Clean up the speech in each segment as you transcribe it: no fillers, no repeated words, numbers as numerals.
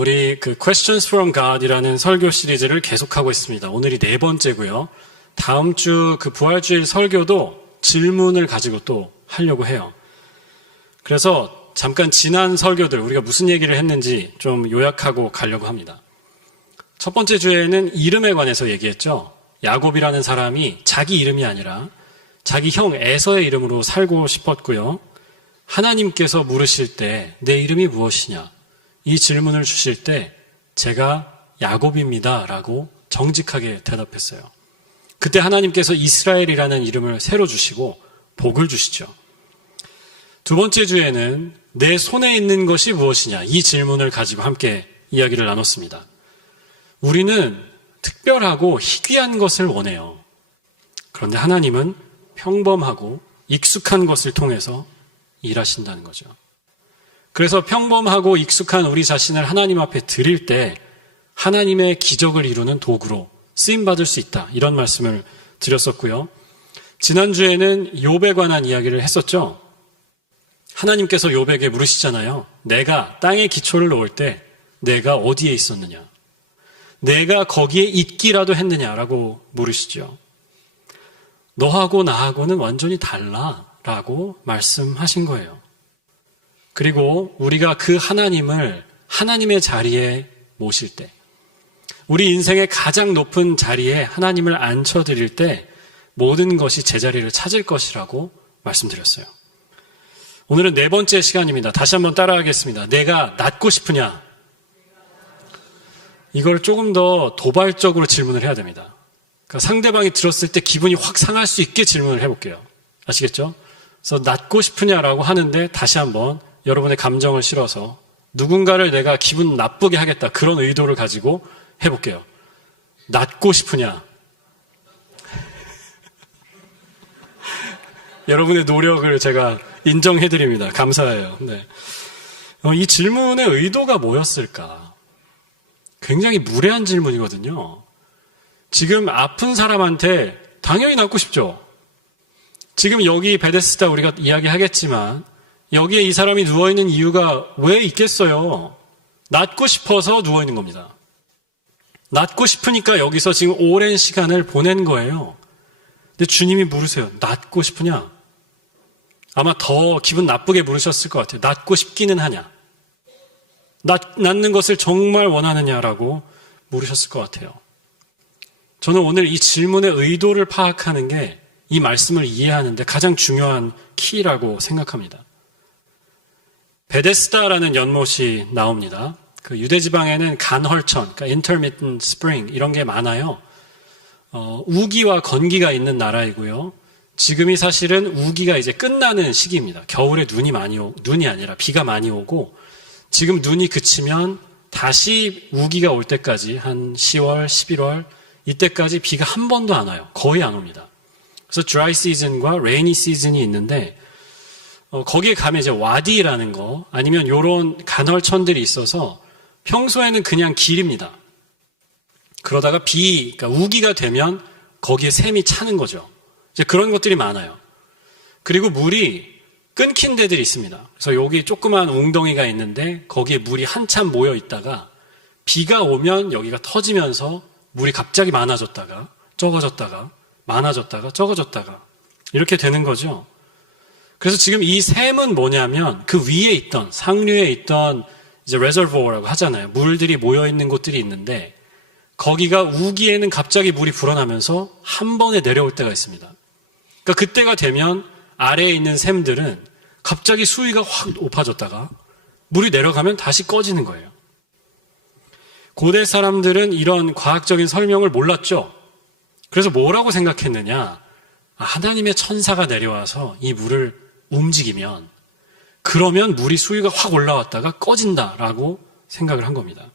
우리 Questions from God이라는 설교 시리즈를 계속하고 있습니다. 오늘이 4번째고요. 다음 주 부활주일 설교도 질문을 가지고 또 하려고 해요. 그래서 잠깐 지난 설교들 우리가 무슨 얘기를 했는지 좀 요약하고 가려고 합니다. 첫 번째 주에는 이름에 관해서 얘기했죠. 야곱이라는 사람이 자기 이름이 아니라 자기 형 에서의 이름으로 살고 싶었고요. 하나님께서 물으실 때 내 이름이 무엇이냐? 이 질문을 주실 때 제가 야곱입니다 라고 정직하게 대답했어요. 그때 하나님께서 이스라엘이라는 이름을 새로 주시고 복을 주시죠. 두 번째 주에는 내 손에 있는 것이 무엇이냐? 이 질문을 가지고 함께 이야기를 나눴습니다. 우리는 특별하고 희귀한 것을 원해요. 그런데 하나님은 평범하고 익숙한 것을 통해서 일하신다는 거죠. 그래서 평범하고 익숙한 우리 자신을 하나님 앞에 드릴 때 하나님의 기적을 이루는 도구로 쓰임받을 수 있다. 이런 말씀을 드렸었고요. 지난주에는 욥에 관한 이야기를 했었죠. 하나님께서 욥에게 물으시잖아요. 내가 땅에 기초를 놓을 때 내가 어디에 있었느냐? 내가 거기에 있기라도 했느냐라고 물으시죠. 너하고 나하고는 완전히 달라라고 말씀하신 거예요. 그리고 우리가 그 하나님을 하나님의 자리에 모실 때, 우리 인생의 가장 높은 자리에 하나님을 앉혀드릴 때 모든 것이 제자리를 찾을 것이라고 말씀드렸어요. 오늘은 4번째 시간입니다. 다시 한번 따라하겠습니다. 내가 낫고 싶으냐? 이걸 조금 더 도발적으로 질문을 해야 됩니다. 그러니까 상대방이 들었을 때 기분이 확 상할 수 있게 질문을 해볼게요. 아시겠죠? 그래서 낫고 싶으냐라고 하는데 다시 한번 여러분의 감정을 실어서 누군가를 내가 기분 나쁘게 하겠다 그런 의도를 가지고 해볼게요. 낫고 싶으냐? 여러분의 노력을 제가 인정해드립니다. 감사해요. 네. 이 질문의 의도가 뭐였을까? 굉장히 무례한 질문이거든요. 지금 아픈 사람한테 당연히 낫고 싶죠. 지금 여기 베데스다 우리가 이야기하겠지만 여기에 이 사람이 누워있는 이유가 왜 있겠어요? 낫고 싶어서 누워있는 겁니다. 낫고 싶으니까 여기서 지금 오랜 시간을 보낸 거예요. 근데 주님이 물으세요. 낫고 싶으냐? 아마 더 기분 나쁘게 물으셨을 것 같아요. 낫고 싶기는 하냐? 낫는 것을 정말 원하느냐라고 물으셨을 것 같아요. 저는 오늘 이 질문의 의도를 파악하는 게 이 말씀을 이해하는데 가장 중요한 키라고 생각합니다. 베데스다라는 연못이 나옵니다. 그 유대 지방에는 간헐천, 그러니까 intermittent spring 이런 게 많아요. 우기와 건기가 있는 나라이고요. 지금이 사실은 우기가 이제 끝나는 시기입니다. 겨울에 눈이 아니라 비가 많이 오고 지금 눈이 그치면 다시 우기가 올 때까지 한 10월, 11월 이때까지 비가 한 번도 안 와요. 거의 안 옵니다. 그래서 드라이 시즌과 레이니 시즌이 있는데 거기에 가면 이제 와디라는 거 아니면 요런 간헐천들이 있어서 평소에는 그냥 길입니다. 그러다가 그러니까 우기가 되면 거기에 샘이 차는 거죠. 이제 그런 것들이 많아요. 그리고 물이 끊긴 데들이 있습니다. 그래서 여기 조그만 웅덩이가 있는데 거기에 물이 한참 모여 있다가 비가 오면 여기가 터지면서 물이 갑자기 많아졌다가 적어졌다가 많아졌다가 적어졌다가 이렇게 되는 거죠. 그래서 지금 이 샘은 뭐냐면 그 위에 있던 상류에 있던 이제 reservoir라고 하잖아요. 물들이 모여 있는 곳들이 있는데 거기가 우기에는 갑자기 물이 불어나면서 한 번에 내려올 때가 있습니다. 그러니까 그때가 되면 아래에 있는 샘들은 갑자기 수위가 확 높아졌다가 물이 내려가면 다시 꺼지는 거예요. 고대 사람들은 이런 과학적인 설명을 몰랐죠. 그래서 뭐라고 생각했느냐? 하나님의 천사가 내려와서 이 물을 움직이면 그러면 물이 수위가 확 올라왔다가 꺼진다라고 생각을 한 겁니다.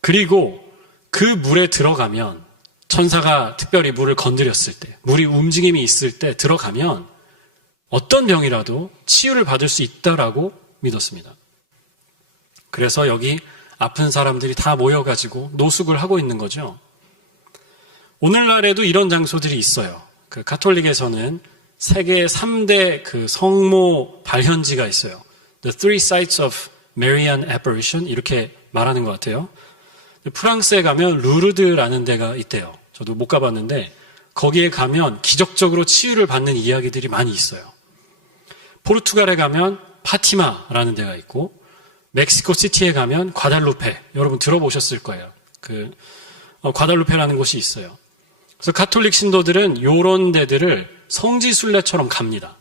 그리고 그 물에 들어가면 천사가 특별히 물을 건드렸을 때 물이 움직임이 있을 때 들어가면 어떤 병이라도 치유를 받을 수 있다라고 믿었습니다. 그래서 여기 아픈 사람들이 다 모여가지고 노숙을 하고 있는 거죠. 오늘날에도 이런 장소들이 있어요. 그 가톨릭에서는 세계 3대 그 성모 발현지가 있어요. The three sites of Marian apparition 이렇게 말하는 것 같아요. 프랑스에 가면 루르드라는 데가 있대요. 저도 못 가봤는데 거기에 가면 기적적으로 치유를 받는 이야기들이 많이 있어요. 포르투갈에 가면 파티마라는 데가 있고 멕시코 시티에 가면 과달루페, 여러분 들어보셨을 거예요. 과달루페라는 곳이 있어요. 그래서 가톨릭 신도들은 이런 데들을 성지순례처럼 갑니다.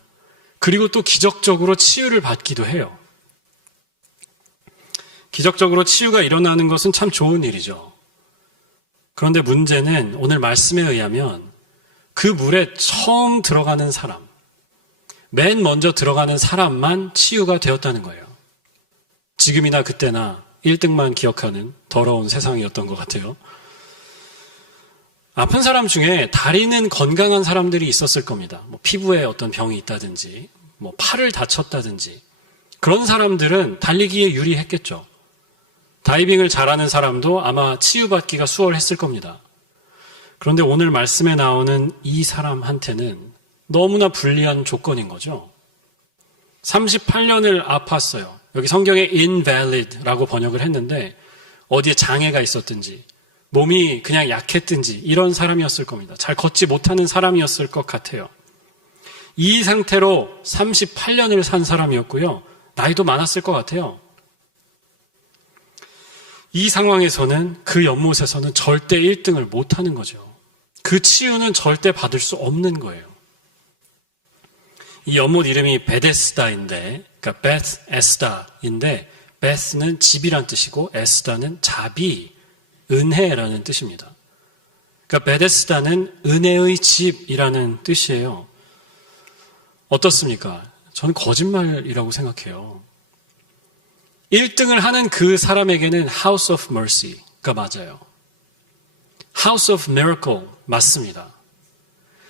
그리고 또 기적적으로 치유를 받기도 해요. 기적적으로 치유가 일어나는 것은 참 좋은 일이죠. 그런데 문제는 오늘 말씀에 의하면 그 물에 처음 들어가는 사람, 맨 먼저 들어가는 사람만 치유가 되었다는 거예요. 지금이나 그때나 1등만 기억하는 더러운 세상이었던 것 같아요. 아픈 사람 중에 다리는 건강한 사람들이 있었을 겁니다. 피부에 어떤 병이 있다든지, 팔을 다쳤다든지, 그런 사람들은 달리기에 유리했겠죠. 다이빙을 잘하는 사람도 아마 치유받기가 수월했을 겁니다. 그런데 오늘 말씀에 나오는 이 사람한테는 너무나 불리한 조건인 거죠. 38년을 아팠어요. 여기 성경에 invalid라고 번역을 했는데 어디에 장애가 있었든지 몸이 그냥 약했든지 이런 사람이었을 겁니다. 잘 걷지 못하는 사람이었을 것 같아요. 이 상태로 38년을 산 사람이었고요. 나이도 많았을 것 같아요. 이 상황에서는 그 연못에서는 절대 1등을 못하는 거죠. 그 치유는 절대 받을 수 없는 거예요. 이 연못 이름이 베데스다인데, 그러니까 베스에스다인데, 베스는 집이란 뜻이고 에스다는 자비, 은혜라는 뜻입니다. 그러니까 베데스다는 은혜의 집이라는 뜻이에요. 어떻습니까? 저는 거짓말이라고 생각해요. 1등을 하는 그 사람에게는 House of Mercy가 맞아요. House of Miracle 맞습니다.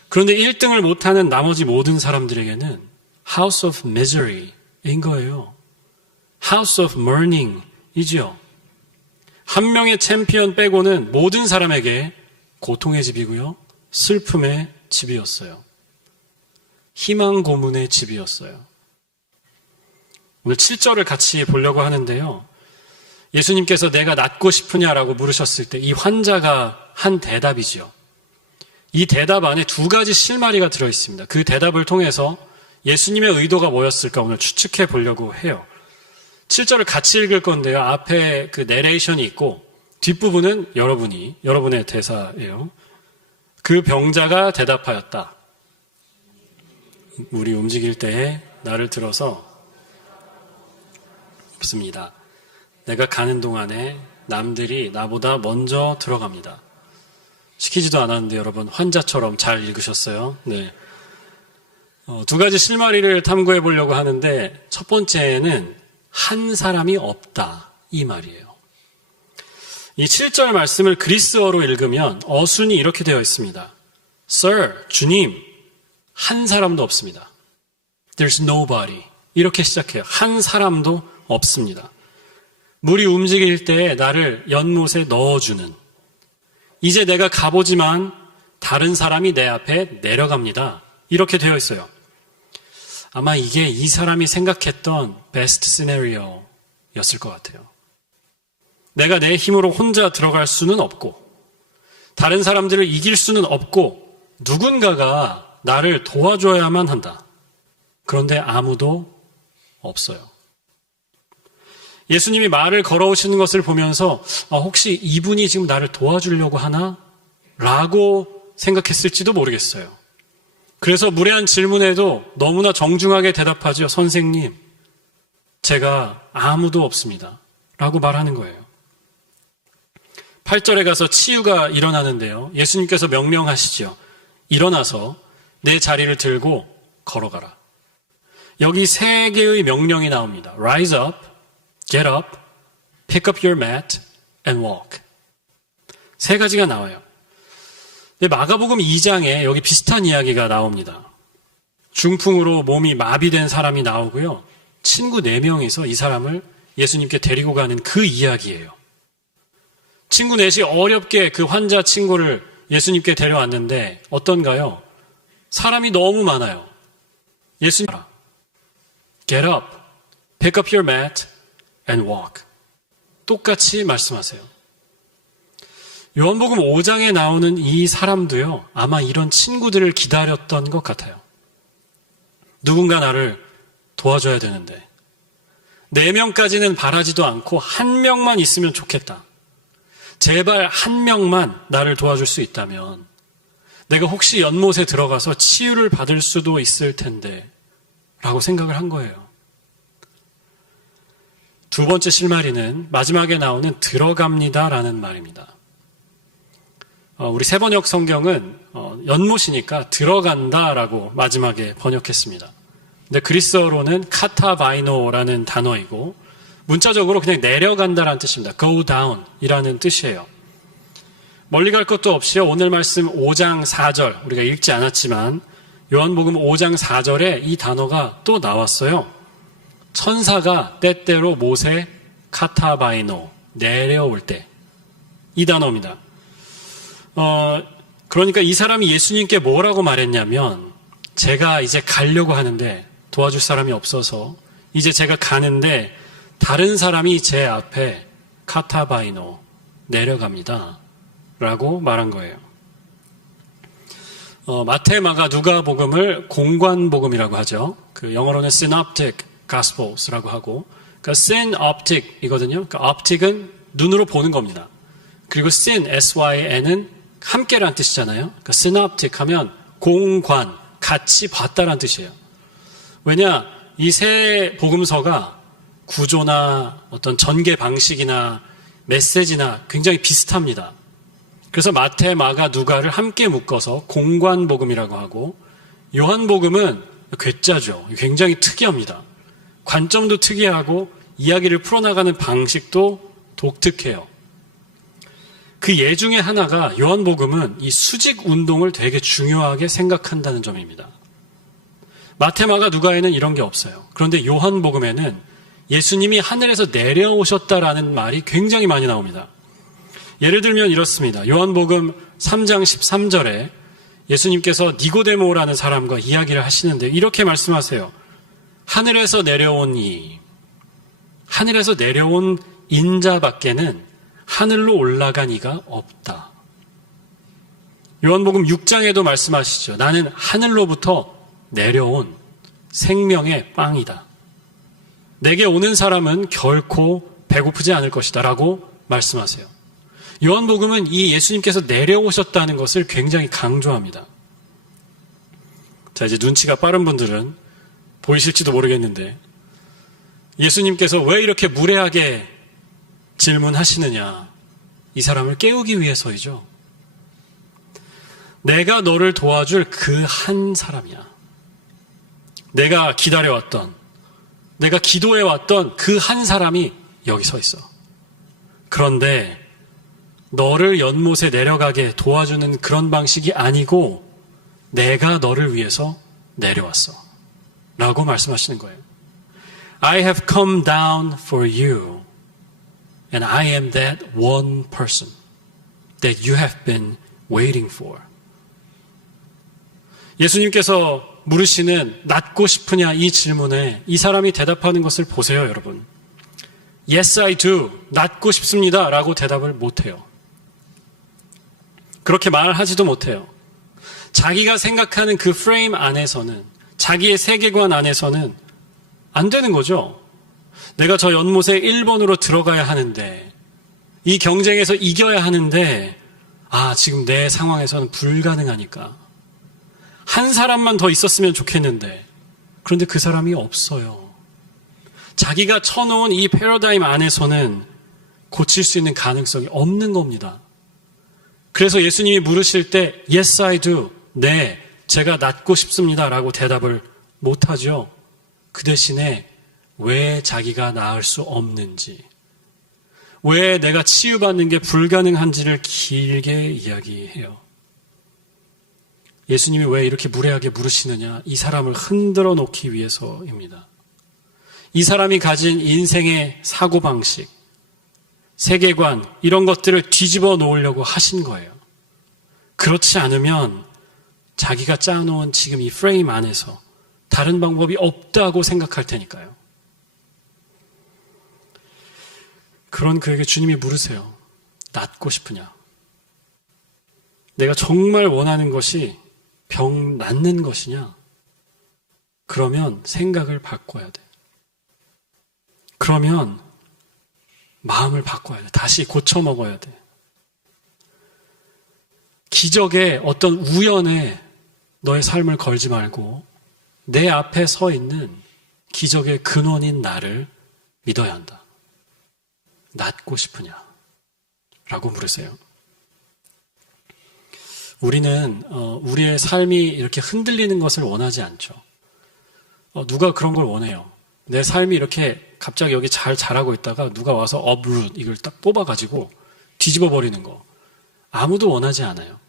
그런데 1등을 못하는 나머지 모든 사람들에게는 House of Misery인 거예요. House of Mourning이지요. 한 명의 챔피언 빼고는 모든 사람에게 고통의 집이고요. 슬픔의 집이었어요. 희망 고문의 집이었어요. 오늘 7절을 같이 보려고 하는데요. 예수님께서 내가 낫고 싶으냐라고 물으셨을 때 이 환자가 한 대답이지요. 이 대답 안에 두 가지 실마리가 들어있습니다. 그 대답을 통해서 예수님의 의도가 뭐였을까 오늘 추측해 보려고 해요. 7절을 같이 읽을 건데요. 앞에 그 내레이션이 있고 뒷부분은 여러분의 대사예요. 그 병자가 대답하였다. 우리 움직일 때에 나를 들어서 없습니다. 내가 가는 동안에 남들이 나보다 먼저 들어갑니다. 시키지도 않았는데 여러분 환자처럼 잘 읽으셨어요. 네. 두 가지 실마리를 탐구해 보려고 하는데 첫 번째는 한 사람이 없다 이 말이에요. 이 7절 말씀을 그리스어로 읽으면 어순이 이렇게 되어 있습니다. Sir, 주님, 한 사람도 없습니다. There's nobody. 이렇게 시작해요. 한 사람도 없습니다. 물이 움직일 때 나를 연못에 넣어주는, 이제 내가 가보지만 다른 사람이 내 앞에 내려갑니다. 이렇게 되어 있어요. 아마 이게 이 사람이 생각했던 베스트 시나리오였을 것 같아요. 내가 내 힘으로 혼자 들어갈 수는 없고 다른 사람들을 이길 수는 없고 누군가가 나를 도와줘야만 한다. 그런데 아무도 없어요. 예수님이 말을 걸어오시는 것을 보면서 혹시 이분이 지금 나를 도와주려고 하나? 라고 생각했을지도 모르겠어요. 그래서 무례한 질문에도 너무나 정중하게 대답하죠. 선생님, 제가 아무도 없습니다. 라고 말하는 거예요. 8절에 가서 치유가 일어나는데요. 예수님께서 명령하시죠. 일어나서 내 자리를 들고 걸어가라. 여기 세 개의 명령이 나옵니다. Rise up, get up, pick up your mat, and walk. 세 가지가 나와요. 근데 마가복음 2장에 여기 비슷한 이야기가 나옵니다. 중풍으로 몸이 마비된 사람이 나오고요. 친구 4명이서 이 사람을 예수님께 데리고 가는 그 이야기예요. 친구 넷이 어렵게 그 환자 친구를 예수님께 데려왔는데 어떤가요? 사람이 너무 많아요. 예수님, get up, pick up your mat, and walk. 똑같이 말씀하세요. 요한복음 5장에 나오는 이 사람도요, 아마 이런 친구들을 기다렸던 것 같아요. 누군가 나를 도와줘야 되는데 4명까지는 바라지도 않고 1명만 있으면 좋겠다. 제발 1명만 나를 도와줄 수 있다면 내가 혹시 연못에 들어가서 치유를 받을 수도 있을 텐데 라고 생각을 한 거예요. 두 번째 실마리는 마지막에 나오는 들어갑니다 라는 말입니다. 우리 세번역 성경은 연못이니까 들어간다라고 마지막에 번역했습니다. 근데 그리스어로는 카타바이노라는 단어이고 문자적으로 그냥 내려간다라는 뜻입니다. go down 이라는 뜻이에요. 멀리 갈 것도 없이요. 오늘 말씀 5장 4절 우리가 읽지 않았지만 요한복음 5장 4절에 이 단어가 또 나왔어요. 천사가 때때로 못에 카타바이노 내려올 때 이 단어입니다. 그러니까 이 사람이 예수님께 뭐라고 말했냐면 제가 이제 가려고 하는데 도와줄 사람이 없어서 이제 제가 가는데 다른 사람이 제 앞에 카타바이노 내려갑니다 라고 말한 거예요. 마태, 마가, 누가복음을 공관복음이라고 하죠. 그 영어로는 synoptic gospels라고 하고, 그러니까 synoptic이거든요. 그러니까 optic은 눈으로 보는 겁니다. 그리고 syn, syn은 함께라는 뜻이잖아요. 그러니까 synoptic 하면 공관, 같이 봤다라는 뜻이에요. 왜냐, 이 세 복음서가 구조나 어떤 전개 방식이나 메시지나 굉장히 비슷합니다. 그래서 마태, 마가, 누가를 함께 묶어서 공관복음이라고 하고, 요한복음은 괴짜죠. 굉장히 특이합니다. 관점도 특이하고 이야기를 풀어나가는 방식도 독특해요. 그 예 중에 하나가 요한복음은 이 수직 운동을 되게 중요하게 생각한다는 점입니다. 마태, 마가, 누가에는 이런 게 없어요. 그런데 요한복음에는 예수님이 하늘에서 내려오셨다라는 말이 굉장히 많이 나옵니다. 예를 들면 이렇습니다. 요한복음 3장 13절에 예수님께서 니고데모라는 사람과 이야기를 하시는데 이렇게 말씀하세요. 하늘에서 내려온 하늘에서 내려온 인자밖에는 하늘로 올라간 이가 없다. 요한복음 6장에도 말씀하시죠. 나는 하늘로부터 내려온 생명의 빵이다. 내게 오는 사람은 결코 배고프지 않을 것이다 라고 말씀하세요. 요한복음은 이 예수님께서 내려오셨다는 것을 굉장히 강조합니다. 자, 이제 눈치가 빠른 분들은 보이실지도 모르겠는데 예수님께서 왜 이렇게 무례하게 질문하시느냐? 이 사람을 깨우기 위해서이죠. 내가 너를 도와줄 그 한 사람이야. 내가 기다려왔던, 내가 기도해왔던 그 한 사람이 여기 서 있어. 그런데 너를 연못에 내려가게 도와주는 그런 방식이 아니고 내가 너를 위해서 내려왔어. 라고 말씀하시는 거예요. I have come down for you and I am that one person that you have been waiting for. 예수님께서 물으시는 낫고 싶으냐 이 질문에 이 사람이 대답하는 것을 보세요, 여러분. Yes, I do. 낫고 싶습니다. 라고 대답을 못해요. 그렇게 말하지도 못해요. 자기가 생각하는 그 프레임 안에서는, 자기의 세계관 안에서는 안 되는 거죠. 내가 저 연못에 1번으로 들어가야 하는데, 이 경쟁에서 이겨야 하는데, 지금 내 상황에서는 불가능하니까. 한 사람만 더 있었으면 좋겠는데, 그런데 그 사람이 없어요. 자기가 쳐놓은 이 패러다임 안에서는 고칠 수 있는 가능성이 없는 겁니다. 그래서 예수님이 물으실 때 Yes, I do. 네, 제가 낫고 싶습니다. 라고 대답을 못하죠. 그 대신에 왜 자기가 나을 수 없는지, 왜 내가 치유받는 게 불가능한지를 길게 이야기해요. 예수님이 왜 이렇게 무례하게 물으시느냐? 이 사람을 흔들어 놓기 위해서입니다. 이 사람이 가진 인생의 사고방식, 세계관, 이런 것들을 뒤집어 놓으려고 하신 거예요. 그렇지 않으면 자기가 짜놓은 지금 이 프레임 안에서 다른 방법이 없다고 생각할 테니까요. 그런 그에게 주님이 물으세요. 낫고 싶으냐? 내가 정말 원하는 것이 병 낫는 것이냐? 그러면 생각을 바꿔야 돼. 그러면 마음을 바꿔야 돼. 다시 고쳐 먹어야 돼. 기적의 어떤 우연에 너의 삶을 걸지 말고 내 앞에 서 있는 기적의 근원인 나를 믿어야 한다. 낫고 싶으냐? 라고 물으세요. 우리는 우리의 삶이 이렇게 흔들리는 것을 원하지 않죠. 누가 그런 걸 원해요? 내 삶이 이렇게 갑자기 여기 잘 자라고 있다가 누가 와서 uproot 이걸 딱 뽑아가지고 뒤집어 버리는 거. 아무도 원하지 않아요.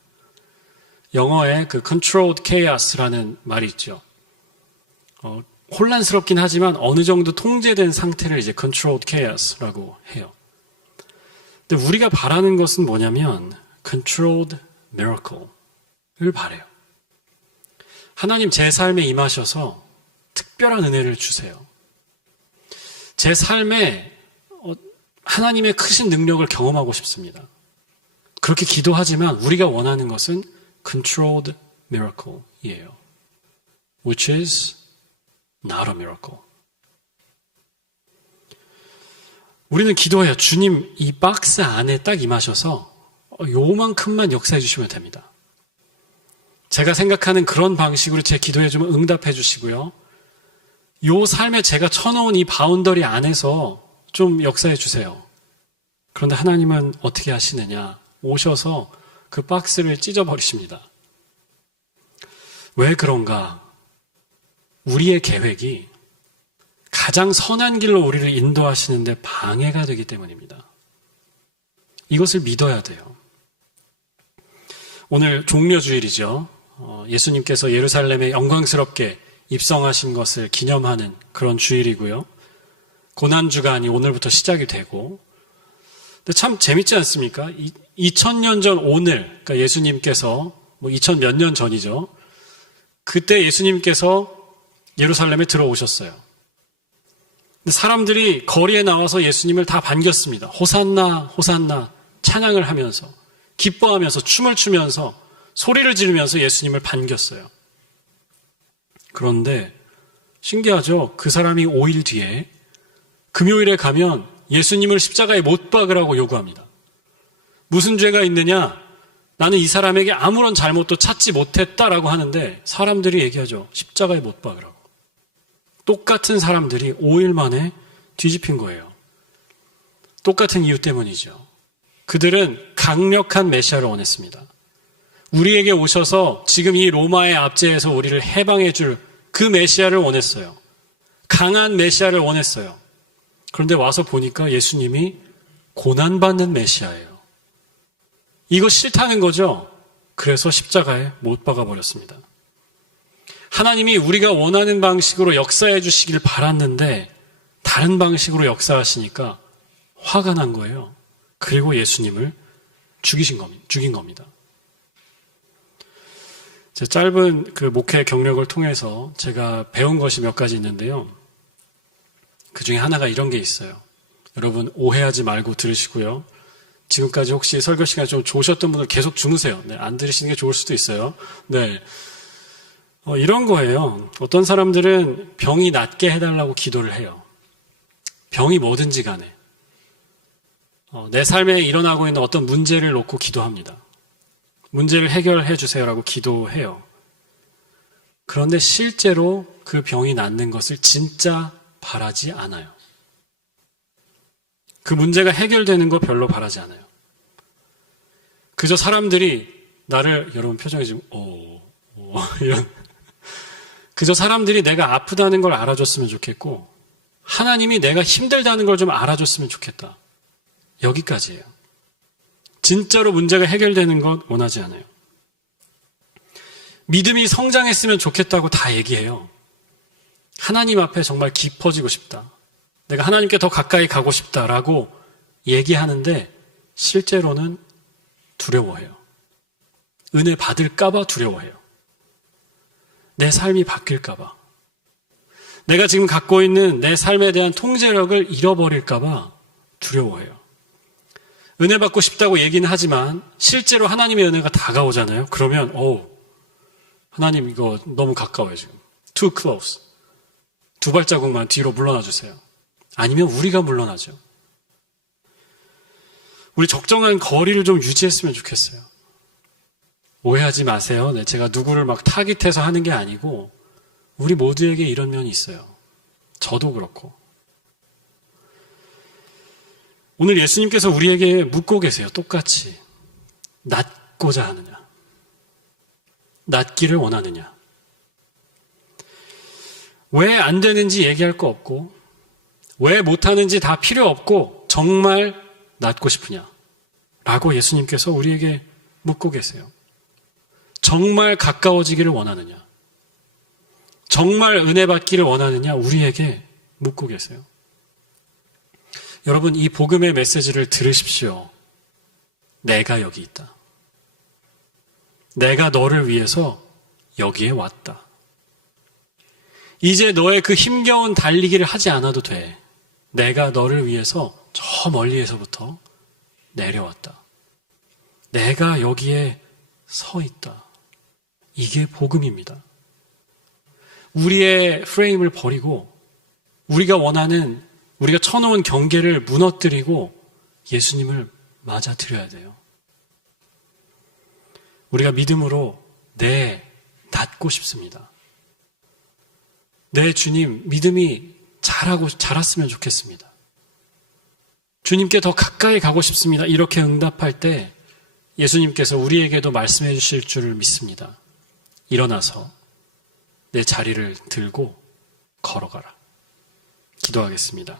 영어에 그 controlled chaos라는 말이 있죠. 혼란스럽긴 하지만 어느 정도 통제된 상태를 이제 controlled chaos라고 해요. 근데 우리가 바라는 것은 뭐냐면 controlled miracle을 바라요. 하나님 제 삶에 임하셔서 특별한 은혜를 주세요. 제 삶에 하나님의 크신 능력을 경험하고 싶습니다. 그렇게 기도하지만 우리가 원하는 것은 controlled miracle이에요. Which is not a miracle. 우리는 기도해요. 주님, 이 박스 안에 딱 임하셔서 요만큼만 역사해 주시면 됩니다. 제가 생각하는 그런 방식으로 제 기도에 좀 응답해 주시고요. 요 삶에 제가 쳐놓은 이 바운더리 안에서 좀 역사해 주세요. 그런데 하나님은 어떻게 하시느냐? 오셔서 그 박스를 찢어버리십니다. 왜 그런가? 우리의 계획이 가장 선한 길로 우리를 인도하시는데 방해가 되기 때문입니다. 이것을 믿어야 돼요. 오늘 종려주일이죠. 예수님께서 예루살렘에 영광스럽게 입성하신 것을 기념하는 그런 주일이고요. 고난주간이 오늘부터 시작이 되고, 근데 참 재밌지 않습니까? 2000년 전 오늘, 그러니까 예수님께서 2000 몇 년 전이죠. 그때 예수님께서 예루살렘에 들어오셨어요. 근데 사람들이 거리에 나와서 예수님을 다 반겼습니다. 호산나, 호산나 찬양을 하면서 기뻐하면서 춤을 추면서 소리를 지르면서 예수님을 반겼어요. 그런데 신기하죠? 그 사람이 5일 뒤에 금요일에 가면 예수님을 십자가에 못 박으라고 요구합니다. 무슨 죄가 있느냐? 나는 이 사람에게 아무런 잘못도 찾지 못했다라고 하는데 사람들이 얘기하죠. 십자가에 못 박으라고. 똑같은 사람들이 5일 만에 뒤집힌 거예요. 똑같은 이유 때문이죠. 그들은 강력한 메시아를 원했습니다. 우리에게 오셔서 지금 이 로마의 압제에서 우리를 해방해 줄 그 메시아를 원했어요. 강한 메시아를 원했어요. 그런데 와서 보니까 예수님이 고난받는 메시아예요. 이거 싫다는 거죠. 그래서 십자가에 못 박아버렸습니다. 하나님이 우리가 원하는 방식으로 역사해 주시길 바랐는데 다른 방식으로 역사하시니까 화가 난 거예요. 그리고 예수님을 죽인 겁니다. 제 짧은 그 목회 경력을 통해서 제가 배운 것이 몇 가지 있는데요. 그 중에 하나가 이런 게 있어요. 여러분 오해하지 말고 들으시고요. 지금까지 혹시 설교 시간이 좀 좋으셨던 분들 계속 주무세요. 네, 안 들으시는 게 좋을 수도 있어요. 네, 이런 거예요. 어떤 사람들은 병이 낫게 해달라고 기도를 해요. 병이 뭐든지 간에. 내 삶에 일어나고 있는 어떤 문제를 놓고 기도합니다. 문제를 해결해 주세요라고 기도해요. 그런데 실제로 그 병이 낫는 것을 진짜 바라지 않아요. 그 문제가 해결되는 거 별로 바라지 않아요. 그저 사람들이 나를, 여러분 표정이 지금 이런, 그저 사람들이 내가 아프다는 걸 알아줬으면 좋겠고 하나님이 내가 힘들다는 걸 좀 알아줬으면 좋겠다. 여기까지예요. 진짜로 문제가 해결되는 것 원하지 않아요. 믿음이 성장했으면 좋겠다고 다 얘기해요. 하나님 앞에 정말 깊어지고 싶다. 내가 하나님께 더 가까이 가고 싶다라고 얘기하는데 실제로는 두려워해요. 은혜 받을까봐 두려워해요. 내 삶이 바뀔까봐. 내가 지금 갖고 있는 내 삶에 대한 통제력을 잃어버릴까봐 두려워해요. 은혜 받고 싶다고 얘기는 하지만 실제로 하나님의 은혜가 다가오잖아요. 그러면 하나님 이거 너무 가까워요 지금. Too close. 2발자국만 뒤로 물러나 주세요. 아니면 우리가 물러나죠. 우리 적정한 거리를 좀 유지했으면 좋겠어요. 오해하지 마세요. 네, 제가 누구를 막 타깃해서 하는 게 아니고 우리 모두에게 이런 면이 있어요. 저도 그렇고. 오늘 예수님께서 우리에게 묻고 계세요. 똑같이. 낫고자 하느냐? 낫기를 원하느냐? 왜 안 되는지 얘기할 거 없고 왜 못하는지 다 필요 없고 정말 낫고 싶으냐? 라고 예수님께서 우리에게 묻고 계세요. 정말 가까워지기를 원하느냐? 정말 은혜 받기를 원하느냐? 우리에게 묻고 계세요. 여러분, 이 복음의 메시지를 들으십시오. 내가 여기 있다. 내가 너를 위해서 여기에 왔다. 이제 너의 그 힘겨운 달리기를 하지 않아도 돼. 내가 너를 위해서 저 멀리에서부터 내려왔다. 내가 여기에 서 있다. 이게 복음입니다. 우리의 프레임을 버리고 우리가 원하는, 우리가 쳐놓은 경계를 무너뜨리고 예수님을 맞아들여야 돼요. 우리가 믿음으로 낫고 싶습니다. 내 주님, 믿음이 자랐으면 좋겠습니다. 주님께 더 가까이 가고 싶습니다. 이렇게 응답할 때 예수님께서 우리에게도 말씀해 주실 줄 믿습니다. 일어나서 내 자리를 들고 걸어가라. 기도하겠습니다.